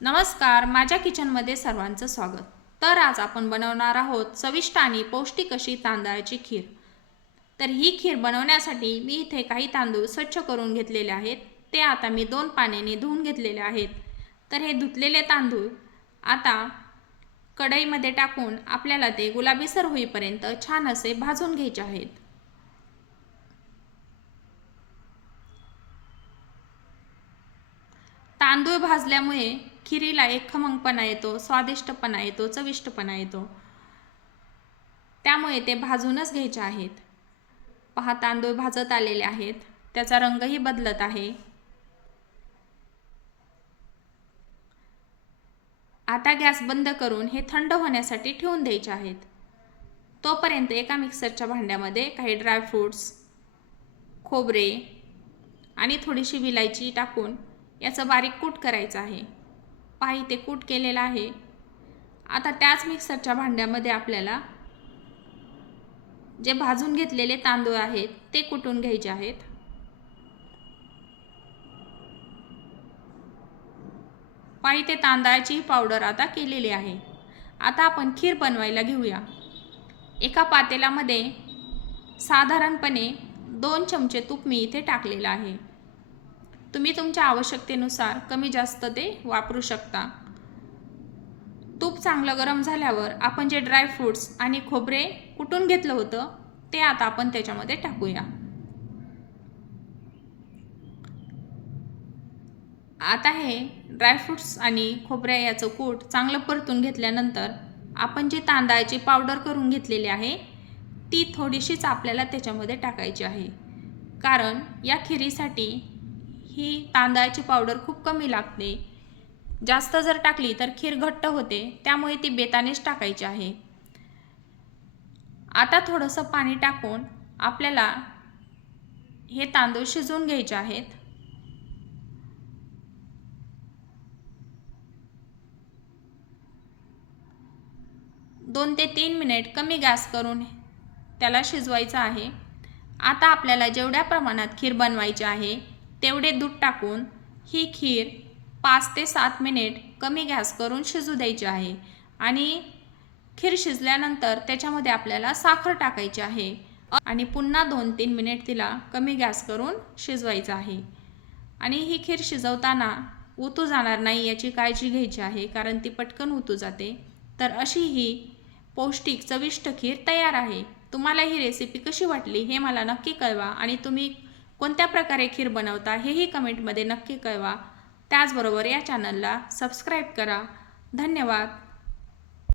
नमस्कार माझ्या किचनमध्ये सर्वांचं स्वागत. तर आज आपण बनवणार आहोत चविष्ट आणि पौष्टिक अशी तांदळाची खीर. तर ही खीर बनवण्यासाठी मी इथे काही तांदूळ स्वच्छ करून घेतलेले आहेत. ते आता मी दोन पाण्याने धुवून घेतलेले आहेत. तर हे धुतलेले तांदूळ आता कढईमध्ये टाकून आपल्याला ते गुलाबीसर होईपर्यंत छान असे भाजून घ्यायचे आहेत. तांदूळ भाजल्यामुळे खिरीला एक खमंगपणा येतो स्वादिष्टपणा येतो चविष्टपणा येतो. त्यामुळे ते भाजूनच घ्यायचे आहेत. पहा तांदूळ भाजत आलेले आहेत. त्याचा रंगही बदलत आहे. आता गॅस बंद करून हे थंड होण्यासाठी ठेवून द्यायचे आहेत. तोपर्यंत एका मिक्सरच्या भांड्यामध्ये काही ड्रायफ्रूट्स खोबरे आणि थोडीशी विलायची टाकून याचं बारीक कूट करायचं आहे. पाही ते कूट केलेलं आहे. आता त्याच मिक्सरच्या भांड्यामध्ये आपल्याला जे भाजून घेतलेले तांदूळ आहेत ते कुटून घ्यायचे आहेत. पाही ते तांदळाची पावडर आता केलेली आहे. आता आपण खीर बनवायला घेऊया. एका पातेल्यामध्ये साधारणपणे दोन चमचे तूप मी इथे टाकलेलं आहे. तुम्ही तुमच्या आवश्यकतेनुसार कमी जास्त ते वापरू शकता. तूप चांगलं गरम झाल्यावर आपण जे ड्रायफ्रूट्स आणि खोबरे कुटून घेतलं होतं ते आता आपण त्याच्यामध्ये टाकूया. आता हे ड्रायफ्रूट्स आणि खोबऱ्या याचं कूट चांगलं परतून घेतल्यानंतर आपण जी तांदळाची पावडर करून घेतलेली आहे ती थोडीशीच आपल्याला त्याच्यामध्ये टाकायची आहे. कारण या खिरीसाठी ही तांदळाची पावडर खूप कमी लागते. जास्त जर टाकली तर खीर घट्ट होते त्यामुळे ती बेतानेच टाकायची आहे. आता थोडंसं पाणी टाकून आपल्याला हे तांदूळ शिजवून घ्यायचे आहेत. दोन ते तीन मिनिट कमी गॅस करून त्याला शिजवायचं आहे. आता आपल्याला जेवढ्या प्रमाणात खीर बनवायची आहे तेवढे दूध टाकून ही खीर पाच ते सात मिनिट कमी गॅस करून शिजू द्यायची आहे. आणि खीर शिजल्यानंतर त्याच्यामध्ये आपल्याला साखर टाकायची आहे. आणि पुन्हा दोन तीन मिनिट तिला कमी गॅस करून शिजवायचं आहे. आणि ही खीर शिजवताना उतू जाणार नाही याची काळजी घ्यायची आहे कारण ती पटकन उतू जाते. तर अशी ही पौष्टिक चविष्ट खीर तयार आहे. तुम्हाला ही रेसिपी कशी वाटली हे मला नक्की कळवा आणि तुम्ही कोणत्या प्रकारे खीर बनवता हेही कमेंटमध्ये नक्की कळवा. त्याचबरोबर या चॅनलला सबस्क्राईब करा. धन्यवाद.